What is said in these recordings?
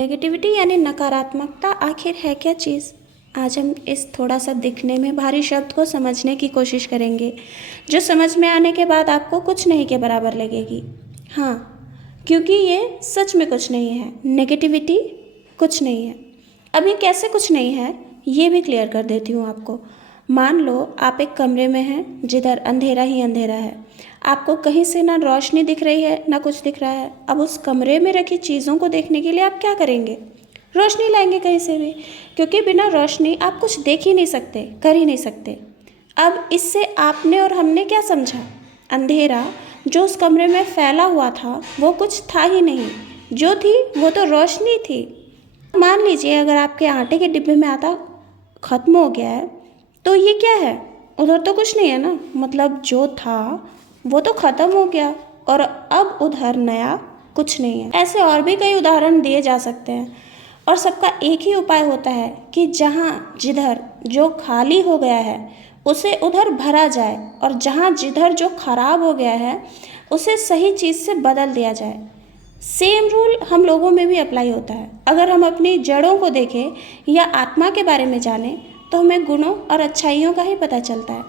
Negativity यानी नकारात्मकता आखिर है क्या चीज़? आज हम इस थोड़ा सा दिखने में भारी शब्द को समझने की कोशिश करेंगे, जो समझ में आने के बाद आपको कुछ नहीं के बराबर लगेगी। हाँ, क्योंकि ये सच में कुछ नहीं है। नेगेटिविटी कुछ नहीं है। अब ये कैसे कुछ नहीं है, ये भी क्लियर कर देती हूँ आपको। मान लो आप एक कमरे में हैं जिधर अंधेरा ही अंधेरा है। आपको कहीं से ना रोशनी दिख रही है ना कुछ दिख रहा है। अब उस कमरे में रखी चीज़ों को देखने के लिए आप क्या करेंगे? रोशनी लाएंगे कहीं से भी, क्योंकि बिना रोशनी आप कुछ देख ही नहीं सकते, कर ही नहीं सकते। अब इससे आपने और हमने क्या समझा? अंधेरा जो उस कमरे में फैला हुआ था वो कुछ था ही नहीं, जो थी वो तो रोशनी थी। मान लीजिए अगर आपके आटे के डिब्बे में आटा ख़त्म हो गया है तो ये क्या है? उधर तो कुछ नहीं है ना, मतलब जो था वो तो ख़त्म हो गया और अब उधर नया कुछ नहीं है। ऐसे और भी कई उदाहरण दिए जा सकते हैं और सबका एक ही उपाय होता है कि जहाँ जिधर जो खाली हो गया है उसे उधर भरा जाए और जहाँ जिधर जो खराब हो गया है उसे सही चीज़ से बदल दिया जाए। सेम रूल हम लोगों में भी अप्लाई होता है। अगर हम अपनी जड़ों को देखें या आत्मा के बारे में जानें तो हमें गुणों और अच्छाइयों का ही पता चलता है।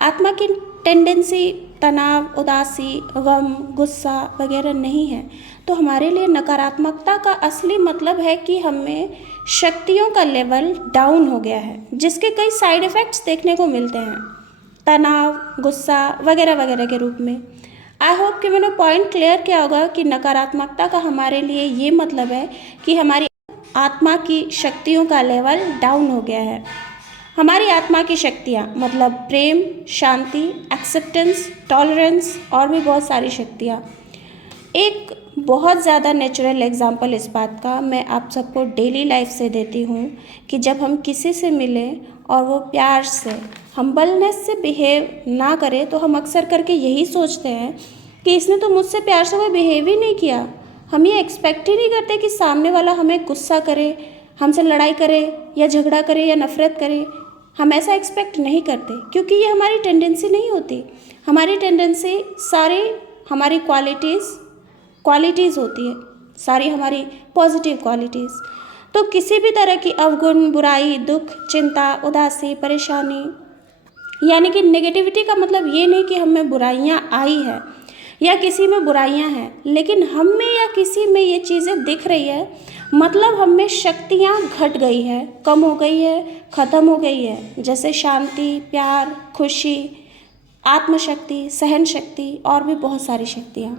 आत्मा की टेंडेंसी तनाव, उदासी, गम, गुस्सा वगैरह नहीं है, तो हमारे लिए नकारात्मकता का असली मतलब है कि हमें शक्तियों का लेवल डाउन हो गया है, जिसके कई साइड इफ़ेक्ट्स देखने को मिलते हैं तनाव, गुस्सा वगैरह वगैरह के रूप में। आई होप कि मैंने पॉइंट क्लियर किया होगा कि नकारात्मकता का हमारे लिए ये मतलब है कि हमारी आत्मा की शक्तियों का लेवल डाउन हो गया है। हमारी आत्मा की शक्तियाँ मतलब प्रेम, शांति, एक्सेप्टेंस, टॉलरेंस और भी बहुत सारी शक्तियाँ। एक बहुत ज़्यादा नेचुरल एग्जांपल इस बात का मैं आप सबको डेली लाइफ से देती हूँ कि जब हम किसी से मिलें और वो प्यार से, हम्बलनेस से बिहेव ना करे तो हम अक्सर करके यही सोचते हैं कि इसने तो मुझसे प्यार से कोई बिहेव ही नहीं किया। हम ये एक्सपेक्ट ही नहीं करते कि सामने वाला हमें गुस्सा करे, हमसे लड़ाई करे या झगड़ा करे या नफ़रत करे। हम ऐसा एक्सपेक्ट नहीं करते क्योंकि ये हमारी टेंडेंसी नहीं होती। हमारी टेंडेंसी सारी हमारी क्वालिटीज़ होती है, सारी हमारी पॉजिटिव क्वालिटीज़। तो किसी भी तरह की अवगुण, बुराई, दुख, चिंता, उदासी, परेशानी यानी कि नेगेटिविटी का मतलब ये नहीं कि हम में बुराइयाँ आई है या किसी में बुराइयाँ हैं, लेकिन हम में या किसी में ये चीज़ें दिख रही है, मतलब हम में शक्तियाँ घट गई है, कम हो गई है, ख़त्म हो गई है। जैसे शांति, प्यार, खुशी, आत्मशक्ति, सहन शक्ति और भी बहुत सारी शक्तियाँ।